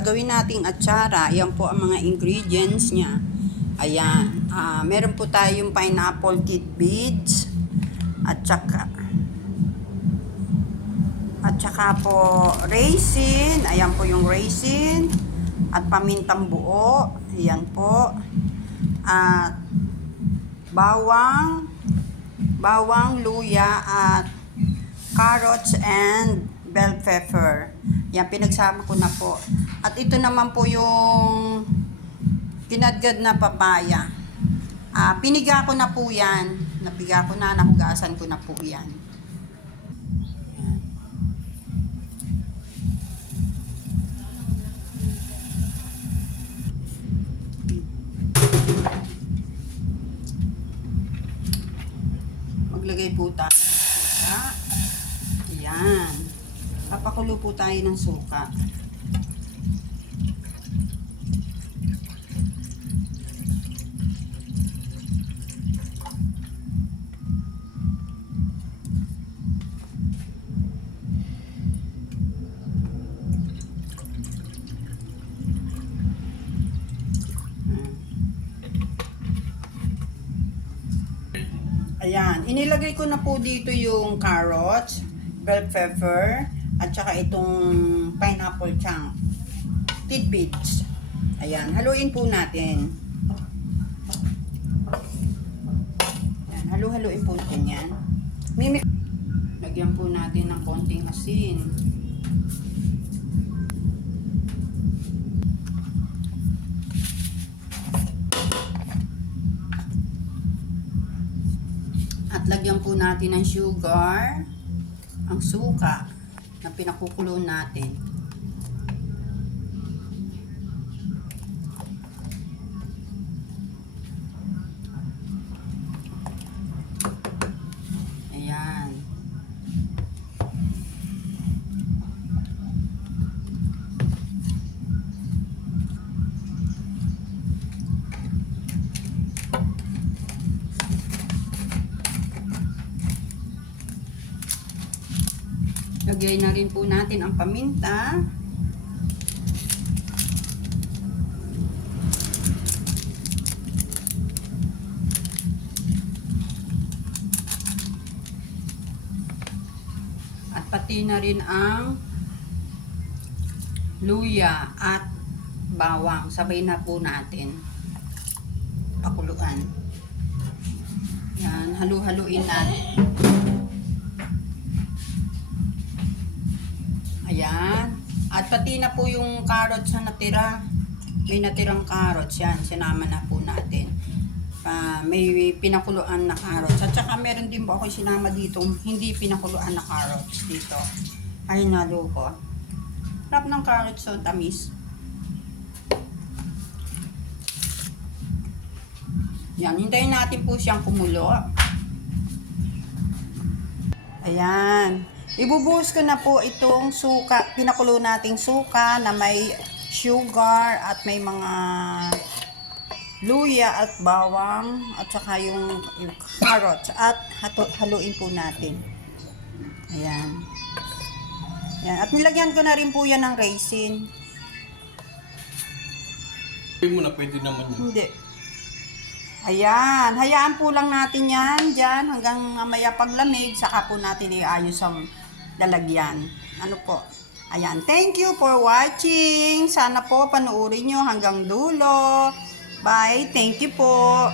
gagawin nating atsara. Ayan po ang mga ingredients niya. Ayan. Meron po tayong pineapple tidbits. At saka po raisin. Ayan po yung raisin. At pamintang buo. Ayan po. At bawang, luya, at carrots and bell pepper. Yan, pinagsama ko na po. At ito naman po yung kinadgad na papaya. Piniga ko na po yan. Nahugasan ko na po yan. Maglagay po tayo ng suka. Ayan. Papakulo po tayo ng suka. Ayan, inilagay ko na po dito yung carrots, bell pepper, at saka itong pineapple chunk, tidbits. Ayan, haluin po natin. Ayan, halu-haluin po natin yan. Lagyan po natin ng konting asin. At lagyan po natin ng sugar, ang suka na pinakukulo natin. Ayan. Lagay na rin po natin ang paminta. At pati na rin ang luya at bawang. Sabay na po natin pakuluan. Yan, halu-haluin natin. Ayan. At pati na po yung carrots na natira. May natirang carrots. Yan. Sinama na po natin. May pinakuluan na carrots. At saka meron din po ako sinama dito hindi pinakuluan na carrots dito. Ay, naloko. Sarap ng carrots so tamis. Yan. Hintayin natin po siyang kumulo. Ayan. Ibubuhos ko na po itong suka, pinakulo nating suka na may sugar at may mga luya at bawang at saka yung carrots at haluin po natin. Ayan. Ayan. At nilagyan ko na rin po yan ng raisin. Mo na pwede naman yun. Hindi. Ayan. Hayaan po lang natin yan dyan hanggang mamaya paglamig. Saka po natin iayos ang lalagyan. Ano po? Ayan. Thank you for watching. Sana po panoorin nyo hanggang dulo. Bye. Thank you po.